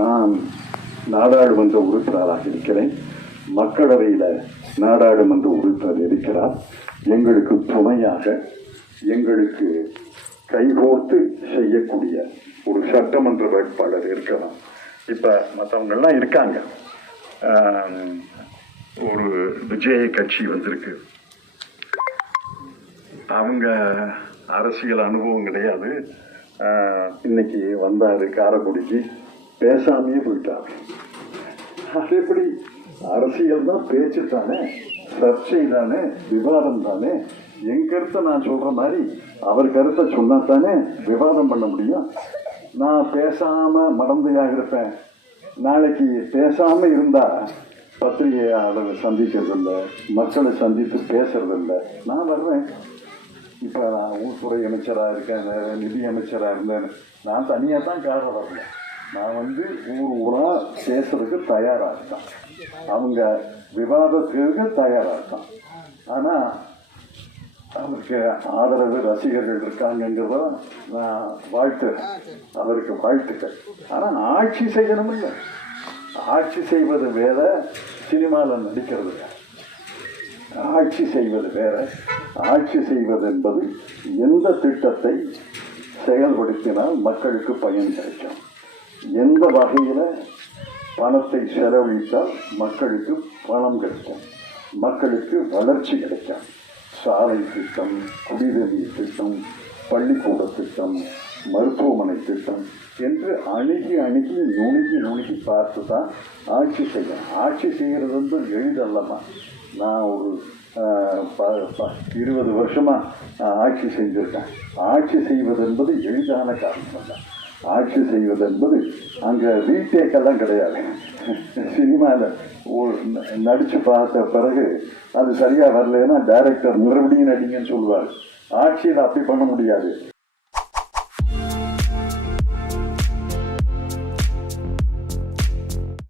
நான் நாடாளுமன்ற உறுப்பினராக இருக்கிறேன். மக்களவையில் நாடாளுமன்ற உறுப்பினர் இருக்கிறார். எங்களுக்கு துணையாக, எங்களுக்கு கைகோர்த்து செய்யக்கூடிய ஒரு சட்டமன்ற வேட்பாளர் இருக்கலாம். இப்போ மற்றவங்கெல்லாம் இருக்காங்க. ஒரு விஜய கட்சி வந்திருக்கு. அவங்க அரசியல் அனுபவம் கிடையாது. இன்னைக்கு வந்தாரு காரைக்குடிக்கு, பேசாமையே போயிட்டாரு. அது எப்படி? அரசியல் தான், பேச்சு தானே, சர்ச்சை தானே, விவாதம் தானே. என் கருத்தை நான் சொல்ற மாதிரி அவர் கருத்தை சொன்னா தானே விவாதம் பண்ண முடியும். நான் பேசாம மறந்தையாக இருப்பேன். நாளைக்கு பேசாம இருந்தா பத்திரிகையாளரை சந்திக்கிறது இல்லை, மக்களை சந்தித்து பேசுறது இல்லை. நான் வர்றேன். இப்போ நான் உள்துறை அமைச்சராக இருக்கேன், நிதி அமைச்சராக இருந்தேன். நான் தனியாக தான் காரணம் வரல. நான் ஊர் ஊராக பேசுறதுக்கு தயாராக இருக்கேன். அவங்க விவாதத்துக்கு தயாராக இருக்கான். ஆனால் அவருக்கு ஆதரவு ரசிகர்கள் இருக்காங்கிறத நான் அவருக்கு வாழ்த்துக்கள். ஆனால் ஆட்சி செய்யணும் இல்லை. ஆட்சி செய்வது வேற, சினிமாவில் நடிக்கிறது வேற. ஆட்சி செய்வது வேற. ஆட்சி செய்வது என்பது எந்த திட்டத்தை செயல்படுத்தினால் மக்களுக்கு பயன் கிடைக்கும், எந்த வகையில் பணத்தை செலவழித்தால் மக்களுக்கு பணம் கிடைக்கும், மக்களுக்கு வளர்ச்சி கிடைக்கும். சாலை திட்டம், குடிநீர் திட்டம், பள்ளிக்கூட திட்டம், மருத்துவமனை திட்டம் என்று அணுகி நுணுகி பார்த்து தான் ஆட்சி செய்யணும். ஆட்சி செய்கிறது எளிதல்லமா. நான் ஒரு 20 வருஷமா ஆட்சி செஞ்சிருக்கேன். ஆட்சி செய்வது என்பது எளிதான காரணம் அல்ல. ஆட்சி செய்வது என்பது அங்கே ரீடேக்கெல்லாம் கிடையாது. சினிமாவில் நடித்து பார்த்த பிறகு அது சரியாக வரலைன்னா டைரக்டர் மறுபடியும் நடிங்கன்னு சொல்லுவார். ஆட்சியில் அப்படி பண்ண முடியாது.